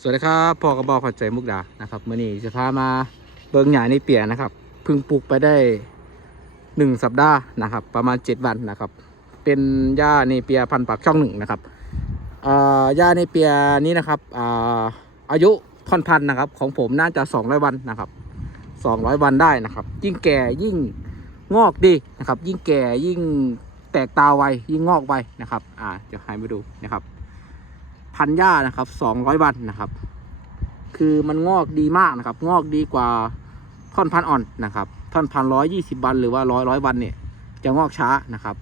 สวัสดีครับพ่อกระบอกขอใจมุกดานะครับมื่อนี้จะพามาเบิงหยาในเปียนะครับเพิ่งปลูกไปได้หนึ่งสัปดาห์นะครับ ประมาณเจ็ดวันนะครับ เป็นหญ้าในเปียพันปักช่องหนึ่งนะครับอ่าหญ้าในเปียนี้นะครับอ่าอายุท่อนพันนะครับ ของผมน่าจะสองร้อยวันนะครับสองร้อยวันได้นะครับ ยิ่งแก่ยิ่งงอกดีนะครับ ยิ่งแก่ยิ่งแตกตาไวยิ่งงอกไวนะครับอ่าจะให้มาดูนะครับ พันหญ้านะครับสองร้อยวันนะครับ คือมันงอกดีมากนะครับ งอกดีกว่าท่อนพันอ่อนนะครับ ท่อนพันร้อยยี่สิบวันหรือว่าร้อยร้อยวันเนี่ย จะงอกช้านะครับ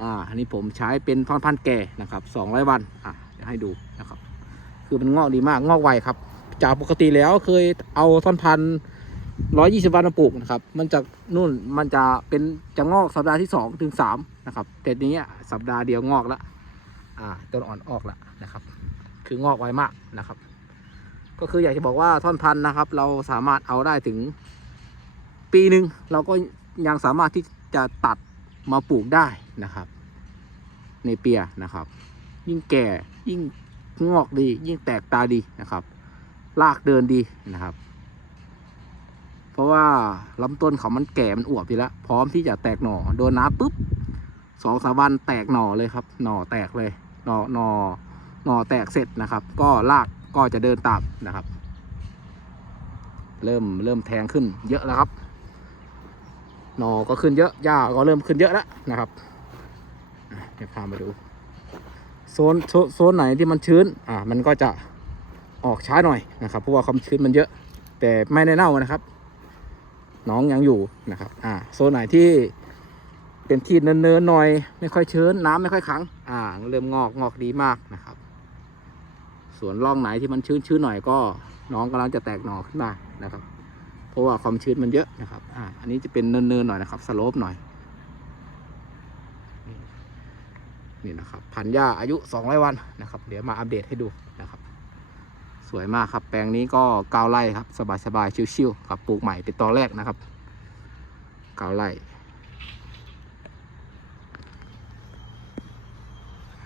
อ่า อันนี้ผมใช้เป็นท่อนพันแก่นะครับสองร้อยวัน อะจะให้ดูนะครับ คือมันงอกดีมากงอกไวครับ จากปกติแล้วเคยเอาท่อนพันร้อยยี่สิบวันมาปลูกนะครับ มันจะนู่นมันจะเป็นจะงอกสัปดาห์ที่สองถึงสามนะครับ แต่นี้สัปดาห์เดียวงอกแล้ว อ่าต้นอ่อนออกแล้วนะครับ คืองอกไวมากนะครับ ก็คืออยากจะบอกว่าท่อนพันธุ์นะครับ เราสามารถเอาได้ถึงปีหนึ่งเราก็ยังสามารถที่จะตัดมาปลูกได้นะครับ ในเปียนะครับ ยิ่งแก่ยิ่งงอกดี ยิ่งแตกตาดีนะครับรากเดินดีนะครับ เพราะว่าลำต้นเขามันแก่มันอวบอยู่แล้วพร้อมที่จะแตกหน่อโดนน้ำปุ๊บสองสามวันแตกหน่อเลยครับ หน่อแตกเลย นอนอนอแตกเสร็จนะครับ ก็รากก็จะเดินตามนะครับ เริ่มเริ่มแทงขึ้นเยอะแล้วครับนอก็ขึ้นเยอะหญ้าก็เริ่มขึ้นเยอะแล้วนะครับเดี๋ยวพามาดูโซนโซนโซนไหนที่มันชื้น อ่า มันก็จะออกช้าหน่อยนะครับ เพราะว่าความชื้นมันเยอะ แต่ไม่ได้เน่านะครับ น้องยังอยู่นะครับ อ่า โซนไหนที่เป็นที่เนินๆหน่อย ไม่ค่อยชื้นน้ำไม่ค่อยขัง อ่า เริ่มงอกงอกดีมากนะครับ ส่วนร่องไหนที่มันชื้นชื้นหน่อยก็ น้องกำลังจะแตกหน่อขึ้นมานะครับ เพราะว่าความชื้นมันเยอะนะครับ อ่า อันนี้จะเป็นเนินๆหน่อยนะครับสโลปหน่อย นี่นะครับ พันหญ้าอายุ 200 วันนะครับ เดี๋ยวมาอัปเดตให้ดูนะครับ สวยมากครับ แปลงนี้ก็เกาไร่ครับ สบายๆชิวๆครับปลูกใหม่เป็นตอแรกนะครับเกาไร่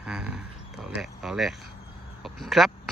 อ่าตอแรกตอแรกขอบคุณครับ